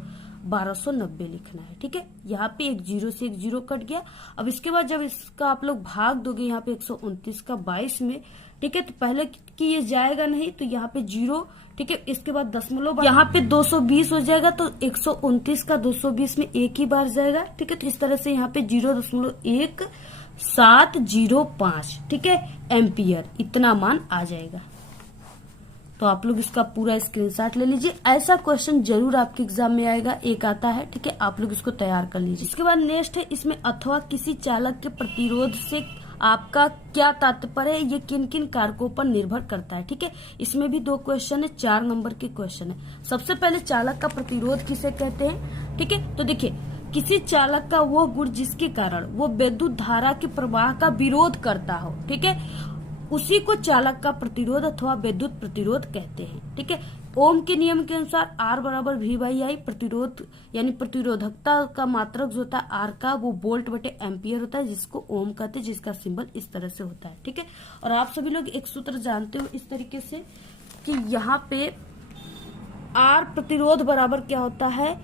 1290 लिखना है, ठीक है। यहाँ पे एक जीरो से एक जीरो कट गया। अब इसके बाद जब इसका आप लोग भाग दोगे यहाँ पे 129 का 22 में, ठीक है, तो पहले कि ये जाएगा नहीं तो यहाँ पे जीरो, ठीक है, इसके बाद दशमलव यहाँ पे 220 हो जाएगा, तो 129 का 220 में एक ही बार जाएगा, ठीक है। तो इस तरह से यहाँ पे 0.1705, ठीक है, एम्पियर इतना मान आ जाएगा। तो आप लोग इसका पूरा स्क्रीनशॉट ले लीजिए। ऐसा क्वेश्चन जरूर आपके एग्जाम में आएगा, एक आता है, ठीक है, आप लोग इसको तैयार कर लीजिए। इसके बाद नेक्स्ट है इसमें अथवा किसी चालक के प्रतिरोध से आपका क्या तात्पर्य है, ये किन किन कारकों पर निर्भर करता है, ठीक है। इसमें भी 2 क्वेश्चन है, 4 नंबर के क्वेश्चन है। सबसे पहले चालक का प्रतिरोध किसे कहते हैं, ठीक है। तो देखिए किसी चालक का वो गुण जिसके कारण वो विद्युत धारा के प्रवाह का विरोध करता हो, ठीक है, उसी को चालक का प्रतिरोध अथवा विद्युत प्रतिरोध कहते हैं, ठीक है। ओम के नियम के अनुसार R बराबर V/I, प्रतिरोध यानी प्रतिरोधकता का मात्रक जो होता है R का वो वोल्ट बटे एम्पियर होता है, जिसको ओम कहते हैं, जिसका सिंबल इस तरह से होता है, ठीक है। और आप सभी लोग एक सूत्र जानते हो इस तरीके से कि यहाँ पे R प्रतिरोध बराबर क्या होता है,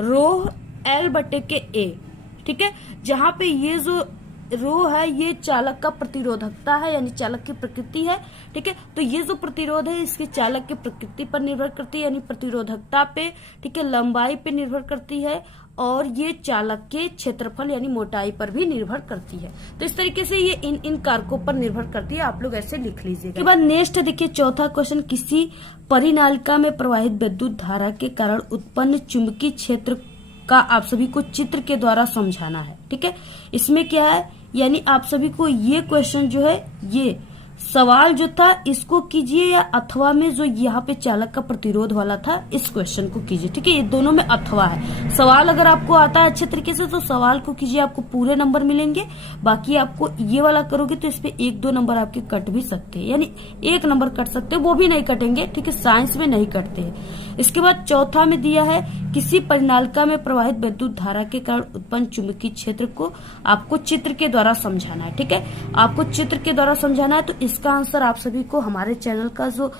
रो L बटे के A, ठीक है। जहाँ पे ये जो रो है ये चालक का प्रतिरोधकता है यानी चालक की प्रकृति है, ठीक है। तो ये जो प्रतिरोध है इसके चालक की प्रकृति पर निर्भर करती है यानी प्रतिरोधकता पे, ठीक है, लंबाई पे निर्भर करती है और ये चालक के क्षेत्रफल यानी मोटाई पर भी निर्भर करती है। तो इस तरीके से ये इन कारकों पर निर्भर करती है, आप लोग ऐसे लिख लीजिएगा। इसके बाद नेक्स्ट देखिए चौथा क्वेश्चन, किसी परिनालिका में प्रवाहित विद्युत धारा के कारण उत्पन्न चुंबकीय क्षेत्र का आप सभी को चित्र के द्वारा समझाना है, ठीक है। इसमें क्या है यानी आप सभी को ये क्वेश्चन जो है ये सवाल जो था इसको कीजिए या अथवा में जो यहाँ पे चालक का प्रतिरोध वाला था इस क्वेश्चन को कीजिए, ठीक है। ये दोनों में अथवा है। सवाल अगर आपको आता है अच्छे तरीके से तो सवाल को कीजिए, आपको पूरे नंबर मिलेंगे। बाकी आपको ये वाला करोगे तो इसपे 1-2 नंबर आपके कट भी सकते हैं, यानी 1 नंबर कट सकते हैं, वो भी नहीं कटेंगे, ठीक है, साइंस में नहीं कटते हैं। इसके बाद चौथा में दिया है किसी परिनालिका में प्रवाहित विद्युत धारा के कारण उत्पन्न चुंबकीय क्षेत्र को आपको चित्र के द्वारा समझाना है, ठीक है। आपको चित्र के द्वारा समझाना है तो इसका आंसर आप सभी को हमारे चैनल का जो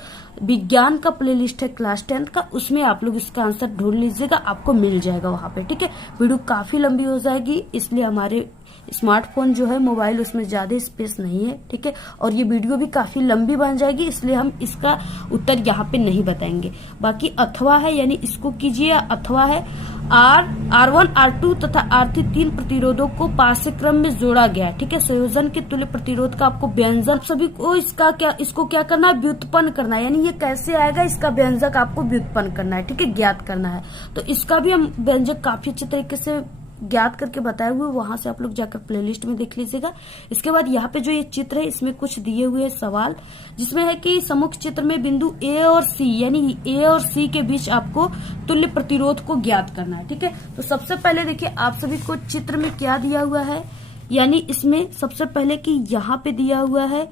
विज्ञान का प्लेलिस्ट है क्लास 10 का, उसमें आप लोग इसका आंसर ढूंढ लीजिएगा, आपको मिल जाएगा वहां पे, ठीक है। वीडियो काफी लंबी हो जाएगी इसलिए हमारे स्मार्टफोन जो है मोबाइल उसमें ज्यादा स्पेस नहीं है, ठीक है, और ये वीडियो भी काफी लंबी बन जाएगी इसलिए हम इसका उत्तर यहाँ पे नहीं बताएंगे। बाकी अथवा है यानी इसको कीजिए, अथवा है R1, R2 तथा R3 3 प्रतिरोधों को पाठ्यक्रम में जोड़ा गया, ठीक है। संयोजन के तुल्य प्रतिरोध का आपको व्यंजक सभी को इसको क्या करना है, व्युत्पन्न करना है, यानी ये कैसे आएगा इसका व्यंजक आपको व्युत्पन्न करना है, ठीक है, ज्ञात करना है। तो इसका भी हम व्यंजक काफी अच्छे तरीके से ज्ञात करके बताए हुए, वहां से आप लोग जाकर प्लेलिस्ट में देख लीजिएगा। इसके बाद यहाँ पे जो ये चित्र है इसमें कुछ दिए हुए सवाल, जिसमें है कि सम्मुख चित्र में बिंदु A और C यानी A और C के बीच आपको तुल्य प्रतिरोध को ज्ञात करना है, ठीक है। तो सबसे पहले देखिए आप सभी को चित्र में क्या दिया हुआ है, यानी इसमें सबसे पहले कि यहाँ पे दिया हुआ है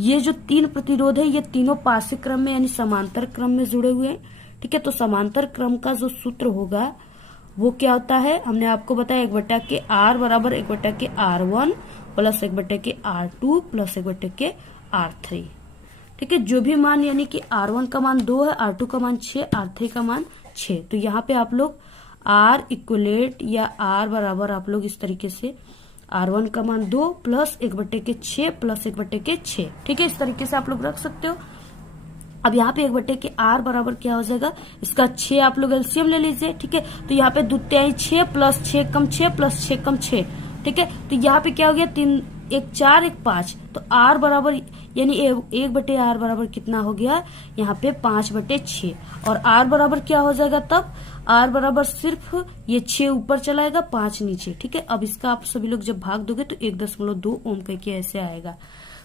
ये जो 3 प्रतिरोध है ये तीनों पार्श्व क्रम में यानी समांतर क्रम में जुड़े हुए हैं, ठीक है। तो समांतर क्रम का जो सूत्र होगा वो क्या होता है, हमने आपको बताया 1/r बराबर 1/r1 plus 1/r2 plus 1/r3। ठीक है, जो भी मान यानी कि r1 का मान 2 है, r2 का मान 6, r3 का मान 6। तो यहाँ पे आप लोग r इक्वलेट या r बराबर आप लोग इस तरीके से r1 का मान 2 प्लस 1/6 प्लस 1/6। ठीक है, इस तरीके से आप लोग रख सकते हो। अब यहाँ पे 1/r बराबर क्या हो जाएगा, इसका 6 आप लोग एलसीएम ले लीजिए। ठीक है, तो यहाँ पे द्वितीय 6 प्लस 6 कम 6 प्लस 6 कम 6। ठीक है, तो यहाँ पे क्या हो गया, 3 1 4 1 5। तो r बराबर यानी 1/r बराबर कितना हो गया, यहाँ पे 5/6। और r बराबर क्या हो जाएगा, तब r बराबर सिर्फ ये 6 ऊपर चलाएगा, 5 नीचे। ठीक है, अब इसका आप सभी लोग जब भाग दोगे तो 1.2 ओम करके ऐसे आएगा।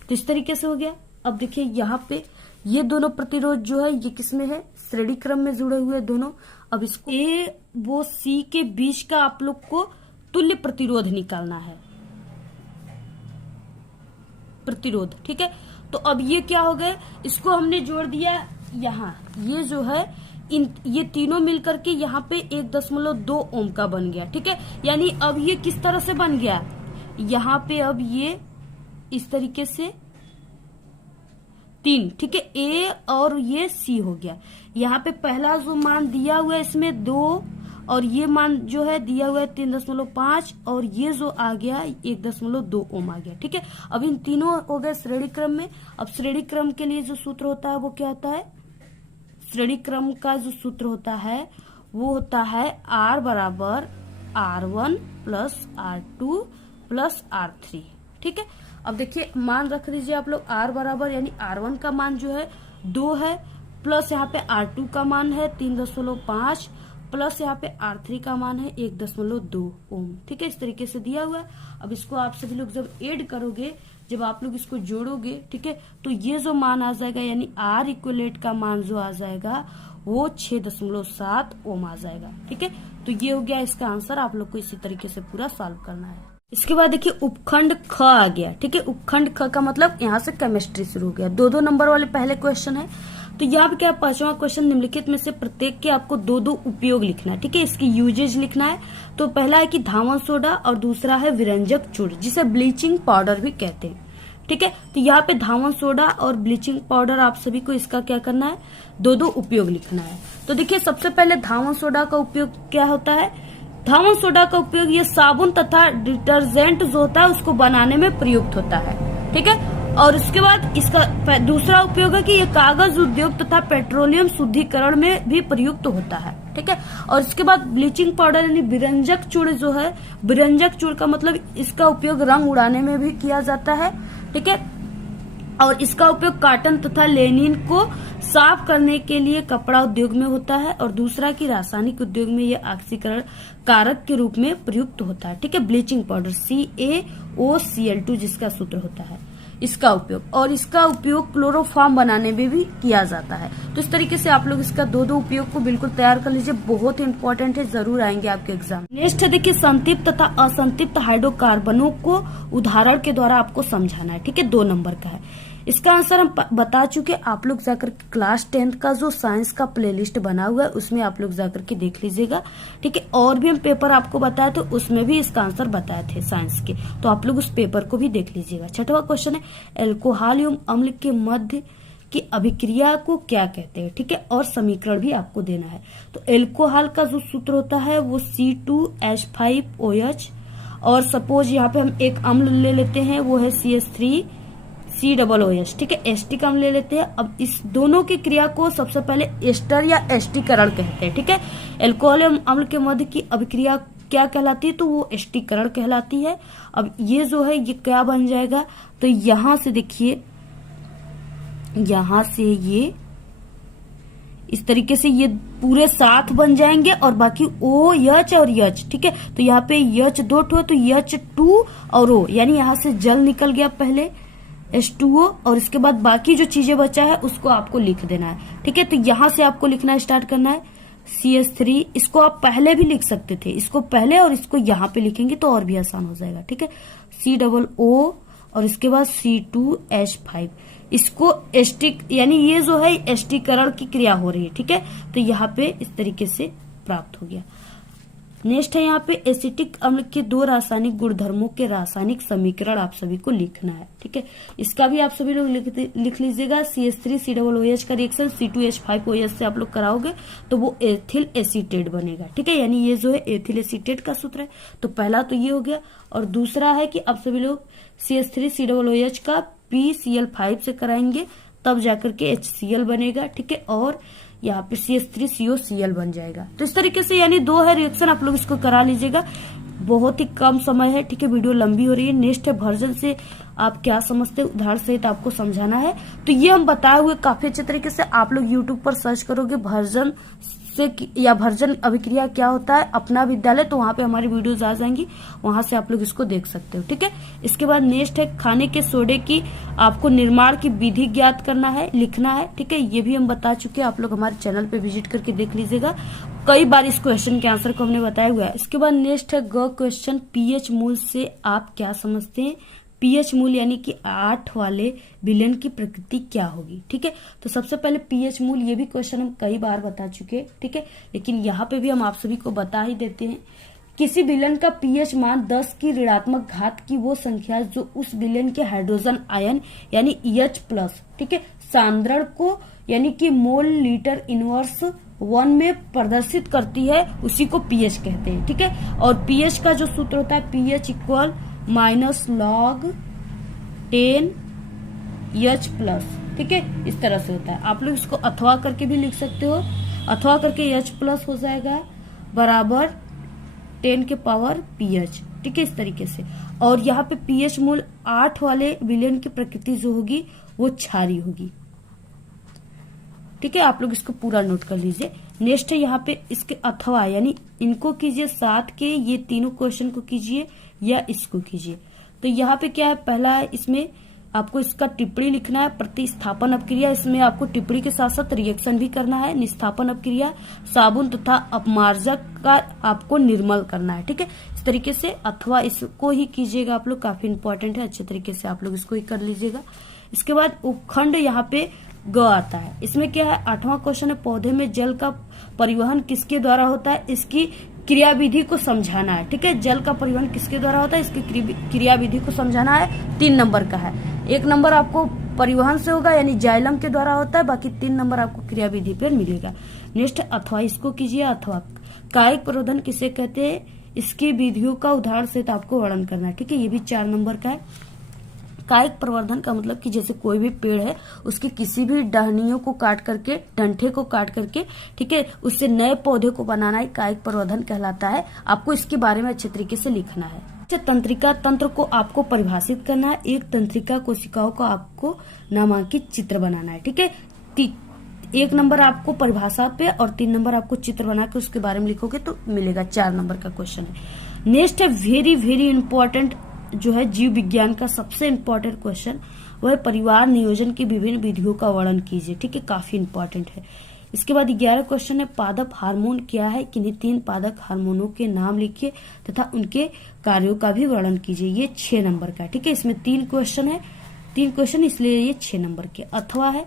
तो इस तरीके से हो गया। अब देखिए यहाँ पे ये दोनों प्रतिरोध जो है ये किसमें है, श्रेणी क्रम में जुड़े हुए दोनों। अब इसको ए वो सी के बीच का आप लोग को तुल्य प्रतिरोध निकालना है, प्रतिरोध। ठीक है, तो अब ये क्या हो गए, इसको हमने जोड़ दिया यहाँ, ये जो है ये तीनों मिलकर के यहाँ पे 1.2 ओम का बन गया। ठीक है, यानी अब ये किस तरह से बन गया, यहाँ पे अब ये इस तरीके से 3। ठीक है, ए और ये सी हो गया। यहाँ पे पहला जो मान दिया हुआ है इसमें 2 और ये मान जो है दिया हुआ है 3.5 और ये जो आ गया 1.2 ओम आ गया। ठीक है, अब इन तीनों हो गए श्रेणी क्रम में। अब श्रेणी क्रम के लिए जो सूत्र होता है वो क्या होता है, श्रेणी क्रम का जो सूत्र होता है वो होता है r बराबर r1 plus r2 plus r3। ठीक है, अब देखिए मान रख दीजिए आप लोग, r बराबर यानी r1 का मान जो है 2 है, प्लस यहाँ पे r2 का मान है 3.5 प्लस यहाँ पे r3 का मान है 1.2 ओम। ठीक है, इस तरीके से दिया हुआ है। अब इसको आप सभी लोग जब ऐड करोगे, जब आप लोग इसको जोड़ोगे, ठीक है, तो ये जो मान आ जाएगा यानी r इक्वलेट का मान जो आ जाएगा वो 6.7 ओम आ जाएगा। ठीक है, तो ये हो गया इसका आंसर। आप लोग को इसी तरीके से पूरा सॉल्व करना है। इसके बाद देखिए उपखंड ख आ गया। ठीक है, उपखंड ख का मतलब यहाँ से केमिस्ट्री शुरू हो गया। 2-2 नंबर वाले पहले क्वेश्चन है। तो यहाँ पे क्या, 5वां क्वेश्चन, निम्नलिखित में से प्रत्येक के आपको 2-2 उपयोग लिखना है। ठीक है, इसकी यूजेज लिखना है। तो पहला है कि धावन सोडा और दूसरा है विरंजक चूर्ण, जिसे ब्लीचिंग पाउडर भी कहते हैं। ठीक है, तो यहाँ पे धावन सोडा और ब्लीचिंग पाउडर आप सभी को इसका क्या करना है, 2-2 उपयोग लिखना है। तो देखिए सबसे पहले धावन सोडा का उपयोग क्या होता है, धावन सोडा का उपयोग ये साबुन तथा डिटर्जेंट जो होता है उसको बनाने में प्रयुक्त होता है। ठीक है, और उसके बाद इसका दूसरा उपयोग है कि ये कागज उद्योग तथा पेट्रोलियम शुद्धिकरण में भी प्रयुक्त होता है। ठीक है, और इसके बाद ब्लीचिंग पाउडर यानी विरंजक चूर्ण जो है, विरंजक चूर्ण का मतलब इसका उपयोग रंग उड़ाने में भी किया जाता है। ठीक है, और इसका उपयोग कॉटन तथा लेनिन को साफ करने के लिए कपड़ा उद्योग में होता है। और दूसरा कि रासायनिक उद्योग में यह ऑक्सीकरण कारक के रूप में प्रयुक्त होता है। ठीक है, ब्लीचिंग पाउडर CaOCl2 जिसका सूत्र होता है, इसका उपयोग, और इसका उपयोग क्लोरोफॉर्म बनाने में भी किया जाता है। तो इस तरीके से आप लोग इसका 2-2 उपयोग को बिल्कुल तैयार कर लीजिए, बहुत ही इंपॉर्टेंट है, जरूर आएंगे आपके एग्जाम। नेक्स्ट है देखिए संतृप्त तथा असंतृप्त हाइड्रोकार्बनों को उदाहरण के द्वारा आपको समझाना है। ठीक है, 2 नंबर का है। इसका आंसर हम बता चुके, आप लोग जाकर क्लास 10th का जो साइंस का प्लेलिस्ट बना हुआ है उसमें आप लोग जाकर के देख लीजिएगा। ठीक है, और भी हम पेपर आपको बताए थे उसमें भी इसका आंसर बताए थे साइंस के, तो आप लोग उस पेपर को भी देख लीजिएगा। 6वां क्वेश्चन है एल्कोहल एवं अम्ल के मध्य की अभिक्रिया को क्या कहते हैं। ठीक है, और समीकरण भी आपको देना है। तो एल्कोहल का जो सूत्र होता है वो C2H5OH, और सपोज यहाँ पे हम एक अम्ल ले लेते हैं वो है CH3COOH। ठीक है, एस्टिक अम्ल ले लेते हैं। अब इस दोनों की क्रिया को सबसे पहले एस्टर या एस्टिकरण कहते हैं। ठीक है, एल्कोहल एवं अम्ल के मध्य की अभिक्रिया क्या कहलाती है, तो वो एस्टिकरण कहलाती है। अब ये जो है ये क्या बन जाएगा, तो यहां से देखिए, यहां से ये इस तरीके से ये पूरे साथ बन जाएंगे और बाकी OH और H। ठीक है, तो यहाँ पे H 2 ठो, तो H2 और O, यानी यहाँ से जल निकल गया पहले H2O, और इसके बाद बाकी जो चीजें बचा है उसको आपको लिख देना है। ठीक है, तो यहाँ से आपको लिखना स्टार्ट करना है CH3। इसको आप पहले भी लिख सकते थे, इसको पहले और इसको यहाँ पे लिखेंगे तो और भी आसान हो जाएगा। ठीक है, COO और इसके बाद C2H5, इसको एस्टिक यानी ये जो है एस्टिकरण की क्रिया हो रही है। ठीक है, तो यहाँ पे इस तरीके से प्राप्त हो गया। नेक्स्ट है यहाँ पे एसिटिक अम्ल के दो रासायनिक गुणधर्मों के रासायनिक समीकरण आप सभी को लिखना है। ठीक है, इसका भी आप सभी लोग लिख लीजिएगा। CH3COOH का रिएक्शन C2H5OH से आप लोग कराओगे तो वो एथिल एसीटेट बनेगा। ठीक है, यानी ये जो है एथिल एसीटेट का सूत्र है। तो पहला तो ये हो गया, और दूसरा है कि आप सभी लोग CH3COOH का PCl5 से कराएंगे तब जाकर के HCl बनेगा। ठीक है, और यहाँ पे CH3COCl बन जाएगा। तो इस तरीके से यानी दो है रिएक्शन, आप लोग इसको करा लीजिएगा। बहुत ही कम समय है। ठीक है, वीडियो लंबी हो रही है। नेक्स्ट है वर्जन से आप क्या समझते हैं, उदाहरण सहित आपको समझाना है। तो ये हम बताए हुए काफी अच्छे तरीके से आप लोग यूट्यूब पर सर्च करोगे वर्जन से या वर्जन अभिक्रिया क्या होता है अपना विद्यालय, तो वहां पे हमारी वीडियोज आ जाएंगी, वहां से आप लोग इसको देख सकते हो। ठीक है, इसके बाद नेक्स्ट है खाने के सोडे की आपको निर्माण की विधि ज्ञात करना है, लिखना है। ठीक है, ये भी हम बता चुके हैं, आप लोग हमारे चैनल पे विजिट करके देख लीजिएगा, कई बार इस क्वेश्चन के आंसर को हमने बताया हुआ है। इसके बाद नेक्स्ट है ग क्वेश्चन, पीएच मूल से आप क्या समझते हैं। पीएच मूल यानी कि 8 वाले विलयन की प्रकृति क्या होगी। ठीक है, तो सबसे पहले पीएच मूल, ये भी क्वेश्चन हम कई बार बता चुके हैं। ठीक है, लेकिन यहाँ पे भी हम आप सभी को बता ही देते हैं। किसी विलयन का पीएच मान 10 की ऋणात्मक घात की वो संख्या जो उस विलयन के हाइड्रोजन आयन यानी H+, ठीक है, सांद्रण को यानी कि मोल लीटर इनवर्स 1 में प्रदर्शित करती है, उसी को पीएच कहते हैं। ठीक है, और पीएच का जो सूत्र होता है pH = -log 10 H+। ठीक है, इस तरह से होता है। आप लोग इसको अथवा करके भी लिख सकते हो, अथवा करके H+ हो जाएगा बराबर 10 के पावर pH। ठीक है, इस तरीके से। और यहाँ पे पीएच मूल 8 वाले विलयन की प्रकृति जो होगी वो क्षारी होगी। ठीक है, आप लोग इसको पूरा नोट कर लीजिए। नेक्स्ट है यहाँ पे इसके अथवा, यानी इनको कीजिए 7 के, ये तीनों क्वेश्चन को कीजिए या इसको कीजिए। तो यहाँ पे क्या है, पहला इसमें आपको इसका टिप्पणी लिखना है, प्रतिस्थापन अपक्रिया, इसमें आपको टिप्पणी के साथ साथ रिएक्शन भी करना है। निस्थापन अपक्रिया, साबुन तथा अपमार्जक का आपको निर्मल करना है। ठीक है, इस तरीके से अथवा इसको ही कीजिएगा आप लोग, काफी इंपॉर्टेंट है, अच्छे तरीके से आप लोग इसको ही कर लीजिएगा। इसके बाद उपखंड यहाँ पे ग आता है, इसमें क्या है 8वां क्वेश्चन है, पौधे में जल का परिवहन किसके द्वारा होता है, इसकी क्रियाविधि को समझाना है। ठीक है, जल का परिवहन किसके द्वारा होता है, इसकी क्रियाविधि को समझाना है। 3 नंबर का है, 1 नंबर आपको परिवहन से होगा यानी जाइलम के द्वारा होता है, बाकी 3 नंबर आपको क्रियाविधि पर मिलेगा। नेक्स्ट अथवा, इसको कीजिए अथवा। कायिक प्रवर्धन किसे कहते हैं, इसकी विधियों का उदाहरण से आपको वर्णन करना है। ठीक है, ये भी 4 नंबर का है। कायिक प्रवर्धन का मतलब कि जैसे कोई भी पेड़ है उसकी किसी भी टहनियों को काट करके, डंठे को काट करके, ठीक है, उससे नए पौधे को बनाना ही कायिक प्रवर्धन कहलाता है। आपको इसके बारे में अच्छे तरीके से लिखना है। तंत्रिका तंत्र को आपको परिभाषित करना है। एक तंत्रिका कोशिकाओं का आपको नामांकित चित्र बनाना है। ठीक है, 1 नंबर आपको परिभाषा पे और 3 नंबर आपको चित्र बना के उसके बारे में लिखोगे तो मिलेगा। 4 नंबर का क्वेश्चन है। नेक्स्ट है वेरी वेरी इंपॉर्टेंट जो है जीव विज्ञान का सबसे इंपॉर्टेंट क्वेश्चन, वह परिवार नियोजन की विभिन्न विधियों का वर्णन कीजिए। ठीक है, काफी इंपॉर्टेंट है। इसके बाद 11 क्वेश्चन है, पादप हार्मोन क्या है, किन्हीं 3 पादप हार्मोनों के नाम लिखिए तथा उनके कार्यों का भी वर्णन कीजिए। ये 6 नंबर का है। ठीक है, इसमें 3 क्वेश्चन है, 3 क्वेश्चन इसलिए ये 6 नंबर के। अथवा है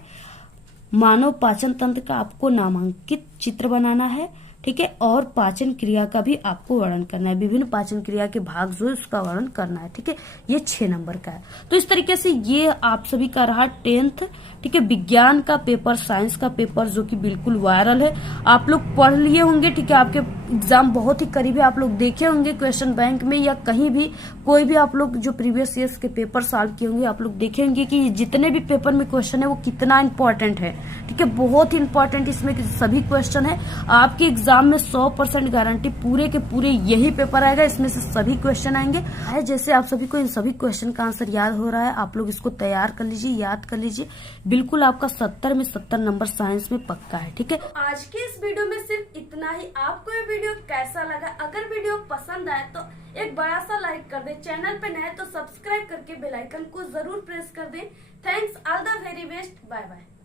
मानव पाचन तंत्र का आपको नामांकित चित्र बनाना है। ठीक है, और पाचन क्रिया का भी आपको वर्णन करना है, विभिन्न पाचन क्रिया के भाग जो है उसका वर्णन करना है। ठीक है, ये 6 नंबर का है। तो इस तरीके से ये आप सभी का रहा 10th। ठीक है, विज्ञान का पेपर, साइंस का पेपर जो कि बिल्कुल वायरल है, आप लोग पढ़ लिए होंगे। ठीक है, आपके एग्जाम बहुत ही करीब है, आप लोग देखे होंगे क्वेश्चन बैंक में या कहीं भी, कोई भी आप लोग जो प्रीवियस ईयर्स के पेपर सॉल्व किए होंगे, आप लोग देखे होंगे कि जितने भी पेपर में क्वेश्चन है वो कितना इंपॉर्टेंट है। ठीक है, बहुत ही इंपॉर्टेंट इसमें सभी क्वेश्चन है। आपके एग्जाम में 100% गारंटी पूरे के पूरे यही पेपर आएगा, इसमें से सभी क्वेश्चन आएंगे। जैसे आप सभी को इन सभी क्वेश्चन का आंसर याद हो रहा है, आप लोग इसको तैयार कर लीजिए, याद कर लीजिए। बिल्कुल आपका 70 में 70 नंबर साइंस में पक्का है। ठीक है, आज के इस वीडियो में सिर्फ इतना ही। आपको ये वीडियो कैसा लगा, अगर वीडियो पसंद आए तो एक बड़ा सा लाइक कर दे, चैनल पे नए तो सब्सक्राइब करके बेल आइकन को जरूर प्रेस कर दें। Thanks, all the very best, bye bye.